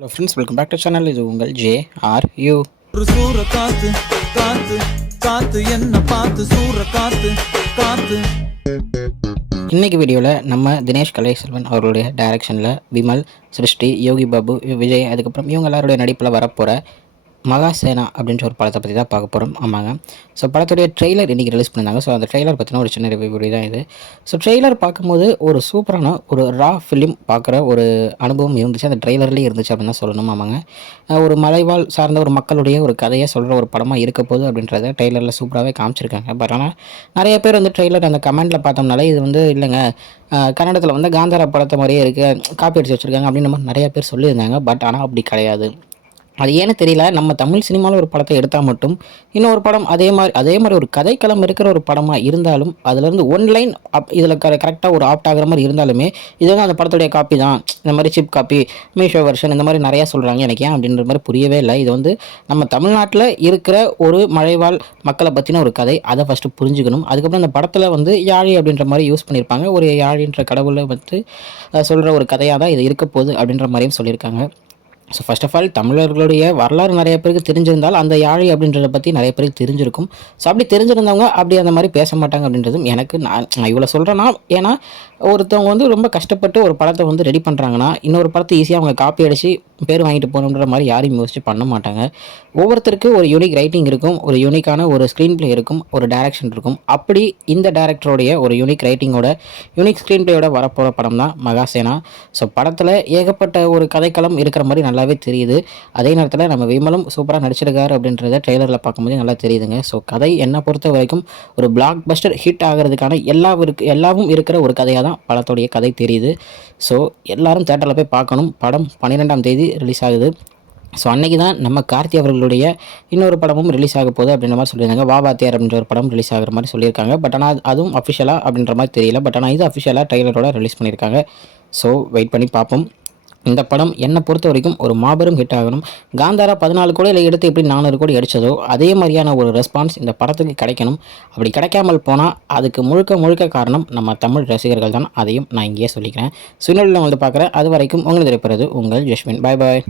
Hello friends, welcome back to channel. இது உங்கள் JRU. ஒரு சூற காத்து காத்து காத்து என்ன பார்த்து சூற காத்து காத்து. இன்னைக்கு வீடியோவில் நம்ம தினேஷ் கலைசெல்வன் அவர்களுடைய டைரக்ஷனில் விமல், சிருஷ்டி, யோகி பாபு, விஜய், அதுக்கப்புறம் இவங்க எல்லாருடைய நடிப்பில் வரப்போகிற மகாசேனா அப்படின்ற ஒரு படத்தை பற்றி தான் பார்க்க போகிறோம். ஆமாங்க. ஸோ படத்துடைய ட்ரெய்லர் இன்றைக்கி ரிலீஸ் பண்ணியிருந்தாங்க. ஸோ அந்த ட்ரெய்லர் பற்றின ஒரு சின்ன ரிவ்யூ தான் இது. ஸோ ட்ரெய்லர் பார்க்கும்போது ஒரு சூப்பரான ஒரு ரா ஃபிலிம் பார்க்குற ஒரு அனுபவம் இருந்துச்சு. அந்த ட்ரெய்லர்லேயே இருந்துச்சு அப்படின்னு தான் சொல்லணும். ஆமாங்க. ஒரு மலைவாழ் சார்ந்த ஒரு மக்களுடைய ஒரு கதையை சொல்கிற ஒரு படமாக இருக்க போகுது அப்படின்றத ட்ரெய்லரில் சூப்பராகவே காமிச்சிருக்காங்க. பட் ஆனால் நிறைய பேர் வந்து ட்ரெய்லர் அந்த கமெண்ட்டில் பார்த்தோம்னாலே இது வந்து இல்லைங்க, கன்னடத்தில் வந்து காந்தாரா படத்தை மாதிரியே இருக்குது, காப்பி அடிச்சு வச்சுருக்காங்க அப்படின்னு நம்ம நிறைய பேர் சொல்லியிருந்தாங்க. பட் ஆனால் அப்படி கிடையாது. அது ஏன்னு தெரியல, நம்ம தமிழ் சினிமாவில் ஒரு படத்தை எடுத்தால் மட்டும் இன்னொரு படம் அதே மாதிரி ஒரு கதைக்களம் இருக்கிற ஒரு படமாக இருந்தாலும் அதுலேருந்து ஒன்லைன் இதில் கரெக்டாக ஒரு ஆப்ட் ஆகிற மாதிரி இருந்தாலுமே இது வந்து அந்த படத்துடைய காப்பி தான், இந்த மாதிரி சிப் காப்பி, மீஷோ வெர்ஷன், இந்த மாதிரி நிறையா சொல்கிறாங்க. எனக்கு ஏன் அப்படின்ற மாதிரி புரியவே இல்லை. இது வந்து நம்ம தமிழ்நாட்டில் இருக்கிற ஒரு மலைவாழ் மக்களை பற்றின ஒரு கதை, அதை ஃபஸ்ட்டு புரிஞ்சுக்கணும். அதுக்கப்புறம் இந்த படத்தில் வந்து யாழி அப்படின்ற மாதிரி யூஸ் பண்ணியிருப்பாங்க. ஒரு யாழின்ற கடவுளை வந்து சொல்கிற ஒரு கதையாக தான் இது இருக்க போகுது அப்படின்ற மாதிரியும் சொல்லியிருக்காங்க. ஸோ ஃபர்ஸ்ட் ஆஃப் ஆல் தமிழர்களுடைய வரலாறு நிறைய பேருக்கு தெரிஞ்சிருந்தால் அந்த யாழி அப்படின்றத பற்றி நிறைய பேருக்கு தெரிஞ்சிருக்கும். ஸோ அப்படி தெரிஞ்சிருந்தவங்க அப்படி அந்த மாதிரி பேச மாட்டாங்க அப்படின்றதும் எனக்கு நான் இவ்வளோ சொல்கிறேன்னா, ஏன்னா ஒருத்தவங்க வந்து ரொம்ப கஷ்டப்பட்டு ஒரு படத்தை வந்து ரெடி பண்ணுறாங்கன்னா இன்னொரு படத்தை ஈஸியாக அவங்க காப்பி அடித்து பேர் வாங்கிட்டு போகணுன்ற மாதிரி யாரையும் யோசிச்சு பண்ண மாட்டாங்க. ஒவ்வொருத்தருக்கு ஒரு யூனிக் ரைட்டிங் இருக்கும், ஒரு யூனிக்கான ஒரு ஸ்க்ரீன் பிளே இருக்கும், ஒரு டைரக்ஷன் இருக்கும். அப்படி இந்த டைரக்டருடைய ஒரு யூனிக் ரைட்டிங்கோட யூனிக் ஸ்க்ரீன் பிளேயோட வரப்போகிற படம் தான் மகாசேனா. ஸோ படத்தில் ஏகப்பட்ட ஒரு கதைக்களம் இருக்கிற மாதிரி நல்லாவே தெரியுது. அதே நேரத்தில் நம்ம விமலும் சூப்பராக நடிச்சிருக்காரு அப்படின்றத ட்ரெய்லரில் பார்க்கும்போது நல்லா தெரியுதுங்க. ஸோ கதை என்னை பொறுத்த வரைக்கும் ஒரு பிளாக் பஸ்டர் ஹிட் ஆகிறதுக்கான எல்லாவும் இருக்கிற ஒரு கதையாக தான் படத்துடைய கதை தெரியுது. ஸோ எல்லாரும் தேட்டரில் போய் பார்க்கணும். படம் 12ஆம் தேதி ரிலீஸ் ஆகுது. ஸோ அன்றைக்கி தான் நம்ம கார்த்தி அவர்களுடைய இன்னொரு படமும் ரிலீஸ் ஆக போகுது அப்படின்ற மாதிரி சொல்லியிருந்தாங்க. வாத்தியார் அப்படின்ற ஒரு படம் ரிலீஸ் ஆகிற மாதிரி சொல்லியிருக்காங்க. பட் ஆனால் அதுவும் அஃபிஷியலாக அப்படின்ற மாதிரி தெரியல. பட் ஆனால் இது அஃபிஷியலாக ட்ரெய்லரோட ரிலீஸ் பண்ணியிருக்காங்க. ஸோ வெயிட் பண்ணி பார்ப்போம். இந்த படம் என்னை பொறுத்த வரைக்கும் ஒரு மாபெரும் ஹிட் ஆகணும். காந்தாரா 14 கோடியில் எடுத்து எப்படி 400 கோடி அடித்ததோ அதே மாதிரியான ஒரு ரெஸ்பான்ஸ் இந்த படத்துக்கு கிடைக்கணும். அப்படி கிடைக்காமல் போனால் அதுக்கு முழுக்க காரணம் நம்ம தமிழ் ரசிகர்கள் தான். அதையும் நான் இங்கேயே சொல்லிக்கிறேன். சுனில் வந்து பார்க்குறேன். அது வரைக்கும் உங்களை திரைப்பது உங்கள் ஜஸ்மின். பாய் பாய்.